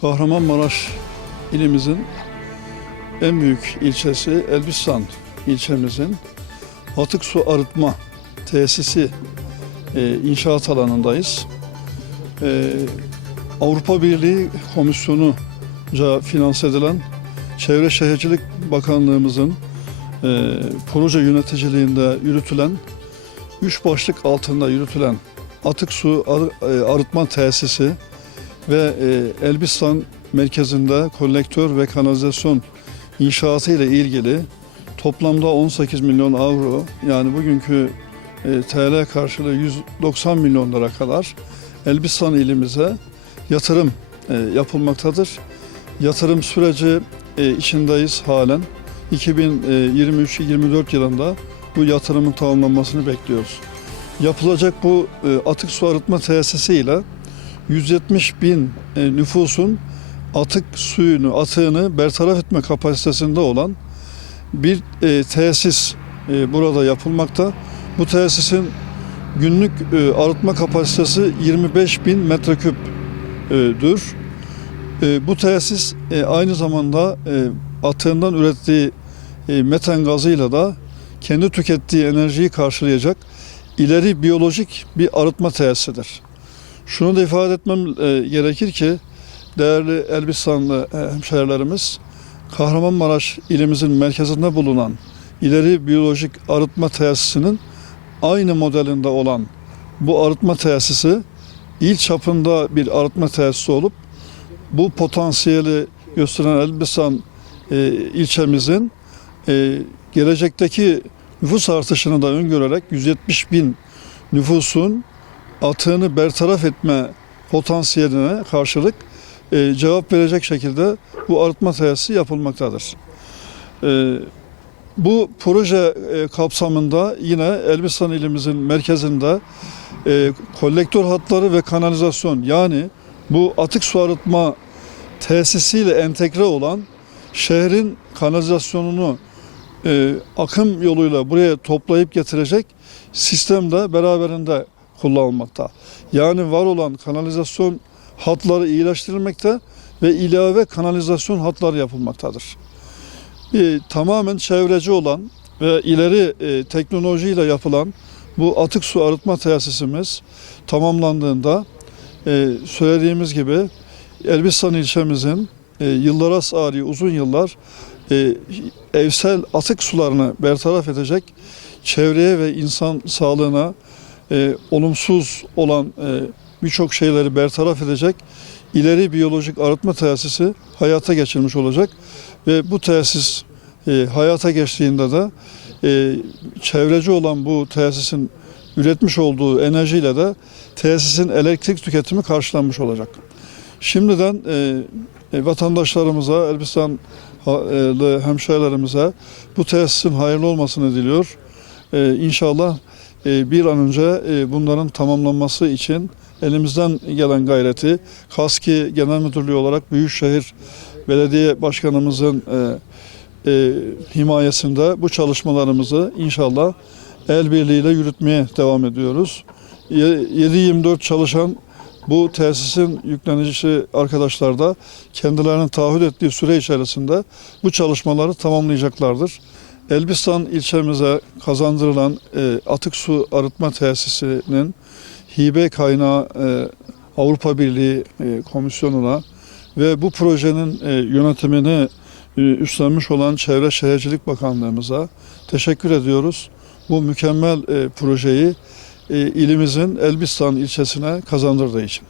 Kahramanmaraş ilimizin en büyük ilçesi Elbistan ilçemizin atık su arıtma tesisi e, inşaat alanındayız. E, Avrupa Birliği Komisyonu'ca finanse edilen Çevre Şehircilik Bakanlığımızın e, proje yöneticiliğinde yürütülen üç başlık altında yürütülen atık su arı- e, arıtma tesisi ve e, Elbistan merkezinde kolektör ve kanalizasyon inşaatı ile ilgili toplamda 18 milyon avro yani bugünkü e, TL karşılığı 190 milyon lira kadar Elbistan ilimize yatırım e, yapılmaktadır. Yatırım süreci içindeyiz halen. 2023-2024 yılında bu yatırımın tamamlanmasını bekliyoruz. Yapılacak bu atık su arıtma tesisi ile 170 bin e, nüfusun atık suyunu, atığını bertaraf etme kapasitesinde olan bir e, tesis e, burada yapılmakta. Bu tesisin günlük arıtma kapasitesi 25 bin metreküptür. E, bu tesis aynı zamanda atığından ürettiği e, metan gazıyla da kendi tükettiği enerjiyi karşılayacak ileri biyolojik bir arıtma tesisidir. Şunu da ifade etmem e, gerekir ki değerli Elbistanlı e, hemşehrilerimiz Kahramanmaraş ilimizin merkezinde bulunan ileri biyolojik arıtma tesisinin aynı modelinde olan bu arıtma tesisi il çapında bir arıtma tesisi olup bu potansiyeli gösteren Elbistan e, ilçemizin e, gelecekteki nüfus artışını da öngörerek 170 bin nüfusun atığını bertaraf etme potansiyeline karşılık e, cevap verecek şekilde bu arıtma tesisi yapılmaktadır. E, bu proje e, kapsamında yine Elbistan ilimizin merkezinde e, kolektör hatları ve kanalizasyon yani bu atık su arıtma tesisiyle entegre olan şehrin kanalizasyonunu e, akım yoluyla buraya toplayıp getirecek sistem de beraberinde kullanılmakta. Yani var olan kanalizasyon hatları iyileştirilmekte ve ilave kanalizasyon hatları yapılmaktadır. E, tamamen çevreci olan ve ileri e, teknolojiyle yapılan bu atık su arıtma tesisimiz tamamlandığında e, söylediğimiz gibi Elbistan ilçemizin e, yıllara sari uzun yıllar e, evsel atık sularını bertaraf edecek çevreye ve insan sağlığına e, olumsuz olan e, birçok şeyleri bertaraf edecek ileri biyolojik arıtma tesisi hayata geçirmiş olacak ve bu tesis e, hayata geçtiğinde de e, çevreci olan bu tesisin üretmiş olduğu enerjiyle de tesisin elektrik tüketimi karşılanmış olacak. Şimdiden e, e, vatandaşlarımıza, Elbistanlı hemşehrilerimize bu tesisin hayırlı olmasını diliyor. E, inşallah e, bir an önce e, bunların tamamlanması için elimizden gelen gayreti KASKİ Genel Müdürlüğü olarak Büyükşehir Belediye Başkanımızın e, e, himayesinde bu çalışmalarımızı inşallah el birliğiyle yürütmeye devam ediyoruz. Ye- 7-24 çalışan bu tesisin yüklenicisi arkadaşlar da kendilerinin taahhüt ettiği süre içerisinde bu çalışmaları tamamlayacaklardır. Elbistan ilçemize kazandırılan e, atık su arıtma tesisinin hibe kaynağı e, Avrupa Birliği e, Komisyonu'na ve bu projenin e, yönetimini e, üstlenmiş olan Çevre Şehircilik Bakanlığımıza teşekkür ediyoruz. Bu mükemmel e, projeyi e, ilimizin Elbistan ilçesine kazandırdığı için.